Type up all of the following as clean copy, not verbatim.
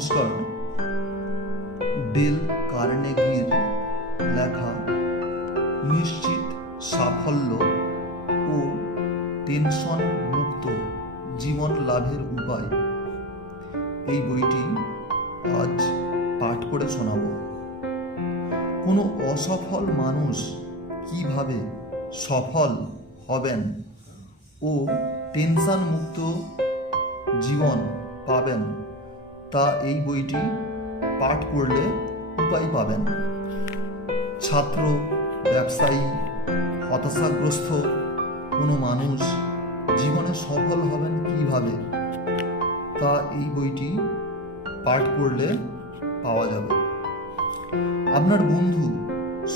নমস্কার। ডেল কার্নেগির লেখা নিশ্চিত সাফল্য ও টেনশন মুক্ত জীবন লাভের উপায়, এই বইটি আজ পাঠ করে শোনাব। কোনো অসফল মানুষ কিভাবে সফল হবেন ও টেনশন মুক্ত জীবন পাবেন তা এই বইটি পাঠ করলে উপায় পাবেন। ছাত্র, ব্যবসায়ী, হতাশাগ্রস্ত কোনো মানুষ জীবনে সফল হবেন কিভাবে তা এই বইটি পাঠ করলে পাওয়া যাবে। আপনার বন্ধু,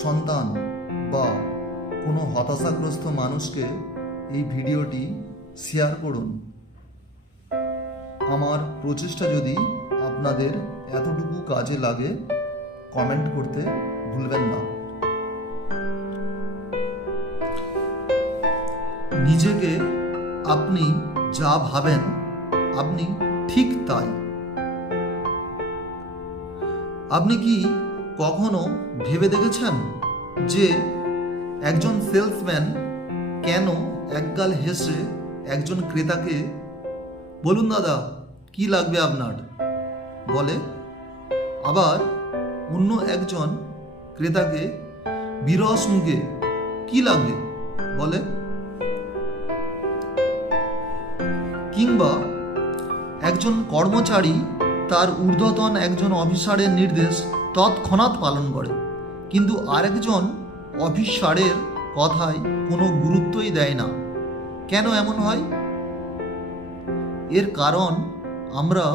সন্তান বা কোনো হতাশাগ্রস্ত মানুষকে এই ভিডিওটি শেয়ার করুন। আমার প্রচেষ্টা যদি আপনাদের এতটুকু কাজে লাগে, কমেন্ট করতে ভুলবেন না। নিজেকে আপনি যা ভাবেন আপনি ঠিক তাই। আপনি কি কখনো ভেবে দেখেছেন যে একজন সেলসম্যান কেন একগাল হেসে একজন ক্রেতাকে বলুন দাদা কি লাগবে আপনার বলে, আবার অন্য একজন ক্রেতাকে বিরস মুখে কি লাগবে বলে? কিংবা একজন কর্মচারী তার ঊর্ধ্বতন একজন অফিসারের নির্দেশ তৎক্ষণাৎ পালন করে, কিন্তু আরেকজন অফিসারের কথায় কোনো গুরুত্বই দেয় না। কেন এমন হয়? এর কারণ আমরা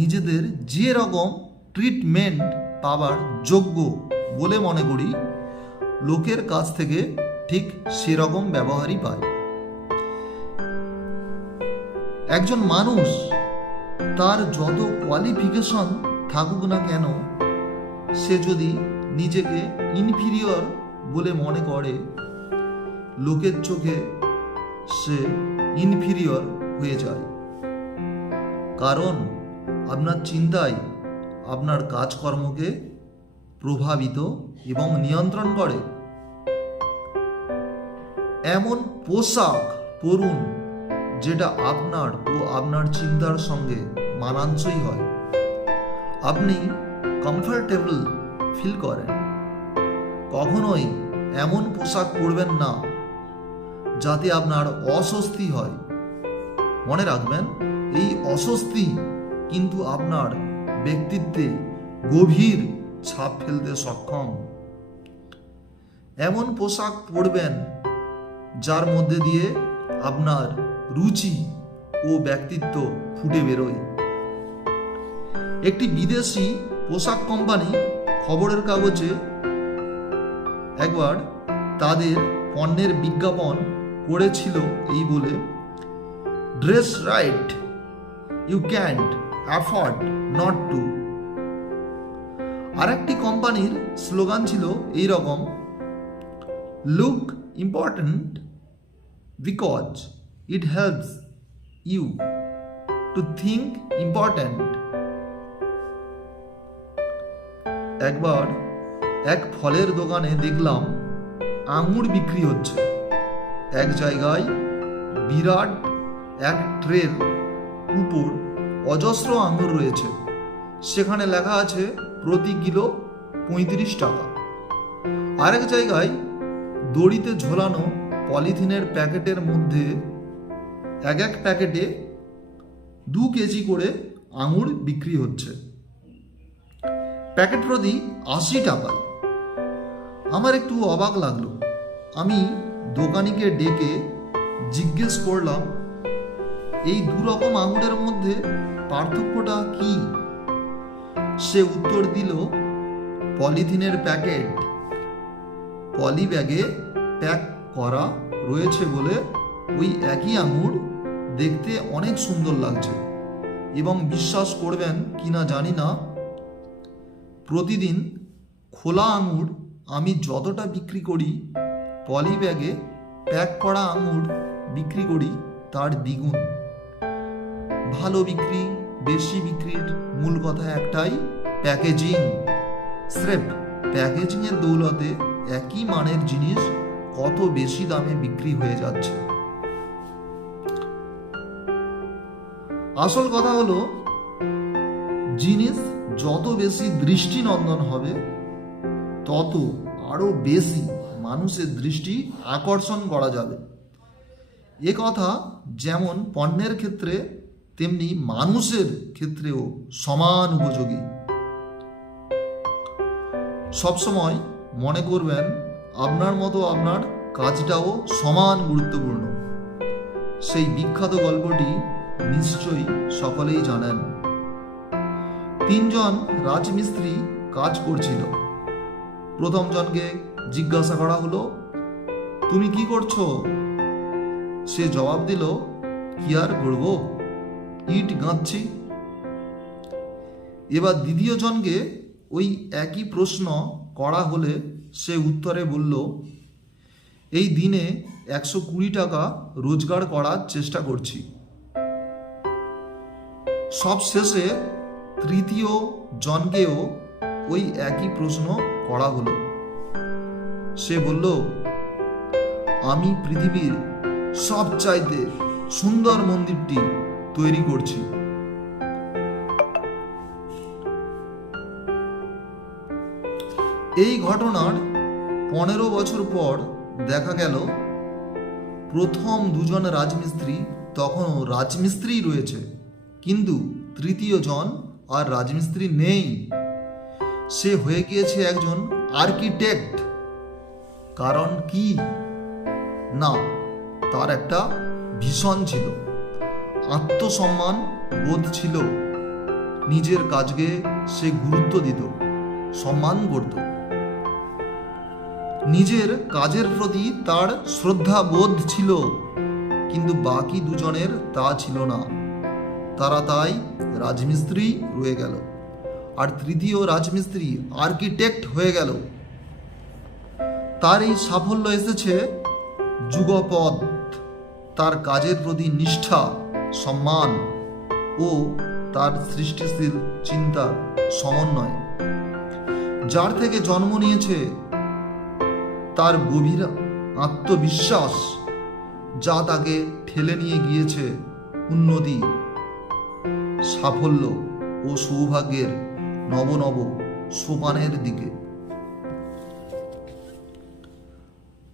নিজেদের যে রকম ট্রিটমেন্ট পাওয়ার যোগ্য বলে মনে করি, লোকের কাছ থেকে ঠিক সেরকম ব্যবহারই পায়। একজন মানুষ তার যত কোয়ালিফিকেশন থাকুক না কেন, সে যদি নিজেকে ইনফিরিয়র বলে মনে করে, লোকের চোখে সে ইনফিরিয়র হয়ে যায়। কারণ আপনার চিন্তাই আপনার কাজকর্মকে প্রভাবিত এবং নিয়ন্ত্রণ করে। এমন পোশাক পরুন যেটা আপনার ও আপনার চিন্তার সঙ্গে মানানসই হয়, আপনি কমফর্টেবল ফিল করেন। কখনোই এমন পোশাক পরবেন না যাতে আপনার অস্বস্তি হয়। মনে রাখবেন, এই অস্বস্তি কিন্তু আপনার ব্যক্তিত্বে গভীর ছাপ ফেলতে সক্ষম। এমন পোশাক পরবেন যার মধ্যে দিয়ে আপনার রুচি ও ব্যক্তিত্ব ফুটে বেরোয়। একটি বিদেশি পোশাক কোম্পানি খবরের কাগজে একবার তাদের পণ্যের বিজ্ঞাপন করেছিল এই বলে, dress right, you can't afford not to. আর একটি কোম্পানির স্লোগান ছিল এই রকম, look important because it helps you to think important. একবার এক ফলের দোকানে দেখলাম আঙুর বিক্রি হচ্ছে। এক জায়গায় বিরাট এক ট্রের উপর অজস্র আঙুর রয়েছে। সেখানে লেখা আছে প্রতি কিলো 35 টাকা। আরেক জায়গায় দড়িতে ঝোলানো পলিথিনের প্যাকেটের মধ্যে এক এক প্যাকেটে 2 কেজি করে আঙুর বিক্রি হচ্ছে, প্যাকেট প্রতি 80 টাকায়। আমার একটু অবাক লাগলো। আমি দোকানিকে ডেকে জিজ্ঞেস করলাম, এই 2 রকম আঙুরের মধ্যে পার্থক্যটা কি? সে উত্তর দিল, পলিথিনের প্যাকেট পলি ব্যাগে প্যাক করা রয়েছে বলে ওই একই আঙুর দেখতে অনেক সুন্দর লাগছে। এবং বিশ্বাস করবেন কিনা জানি না, প্রতিদিন খোলা আঙুর আমি যতটা বিক্রি করি, পলি ব্যাগে প্যাক করা আঙুর বিক্রি করি তার দ্বিগুণ। ভালো বিক্রি, বেশি বিক্রির মূল কথা একটাই, প্যাকেজিং। স্রেফ প্যাকেজিংয়ের দৌলতে একই মানের জিনিস কত বেশি দামে বিক্রি হয়ে যাচ্ছে। আসল কথা হলো, জিনিস যত বেশি দৃষ্টিনন্দন হবে তত আরো বেশি মানুষের দৃষ্টি আকর্ষণ করা যাবে। এ কথা যেমন পণ্যের ক্ষেত্রে তেমনি মানুষের ক্ষেত্রেও সমান উপযোগী। সবসময় মনে করবেন আপনার মতো আপনার কাজটাও সমান গুরুত্বপূর্ণ। সেই বিখ্যাত গল্পটি নিশ্চয়ই সকলেই জানেন। তিনজন রাজমিস্ত্রি কাজ করছিল। প্রথম জনকে জিজ্ঞাসা করা হলো, তুমি কি করছো? সে জবাব দিল, কি আর করব, ইট গাঁথছি। এবার দ্বিতীয় জনকে ওই একই প্রশ্ন করা হলে সে উত্তরে বলল, এই দিনে 120 টাকা রোজগার করার চেষ্টা করছি। সব শেষে তৃতীয় জনকেও ওই একই প্রশ্ন করা হলো। সে বলল, আমি পৃথিবীর সবচাইতে সুন্দর মন্দিরটি তৈরি করছি। এই ঘটনার 15 বছর পর দেখা গেল প্রথম দুজন রাজমিস্ত্রি তখনও রাজমিস্ত্রি রয়েছে, কিন্তু তৃতীয় জন আর রাজমিস্ত্রি নেই। সে হয়ে গিয়েছে একজন আর্কিটেক্ট। কারণ কি? না, তার একটা ভীষণ ছিল, আত্মসম্মান বোধ ছিল। নিজের কাজকে সে গুরুত্ব দিত, সম্মান করত। নিজের কাজের প্রতি তার শ্রদ্ধা বোধ ছিল, কিন্তু বাকি দুজনের তা ছিল না। তারা তাই রাজমিস্ত্রি রয়ে গেল, আর তৃতীয় রাজমিস্ত্রি আর্কিটেক্ট হয়ে গেল। তার এই সাফল্য এসেছে যুগপৎ তার কাজের প্রতি নিষ্ঠা, সম্মান ও তার সৃষ্টিশীল চিন্তার সমন্বয়, যার থেকে জন্ম নিয়েছে তার গভীর আত্মবিশ্বাস, যা তাকে ঠেলে নিয়ে গিয়েছে উন্নতি, সাফল্য ও সৌভাগ্যের নব নব সোপানের দিকে।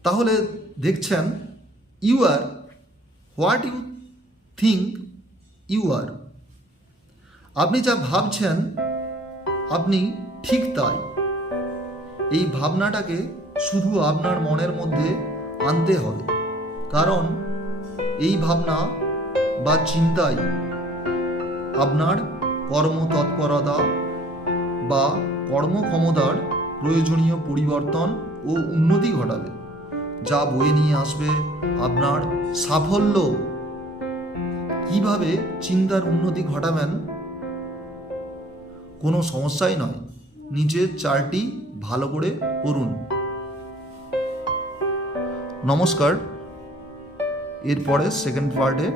তাহলে দেখছেন, you are what you think you are. আপনি যা ভাবছেন আপনি ঠিক তাই। এই ভাবনাটাকে শুধু আপনার মনের মধ্যে আনতে হবে, কারণ এই ভাবনা বা চিন্তাই আপনার কর্মতৎপরতা বা কর্মক্ষমতার প্রয়োজনীয় পরিবর্তন ও উন্নতি ঘটাবে, যা বয়ে নিয়ে আসবে আপনার সাফল্য। কিভাবে চিন্তার উন্নতি ঘটাবেন? কোনো সমস্যাই নয়, নিচের চারটি ভালো করে পড়ুন। নমস্কার, এরপরে সেকেন্ড পার্টে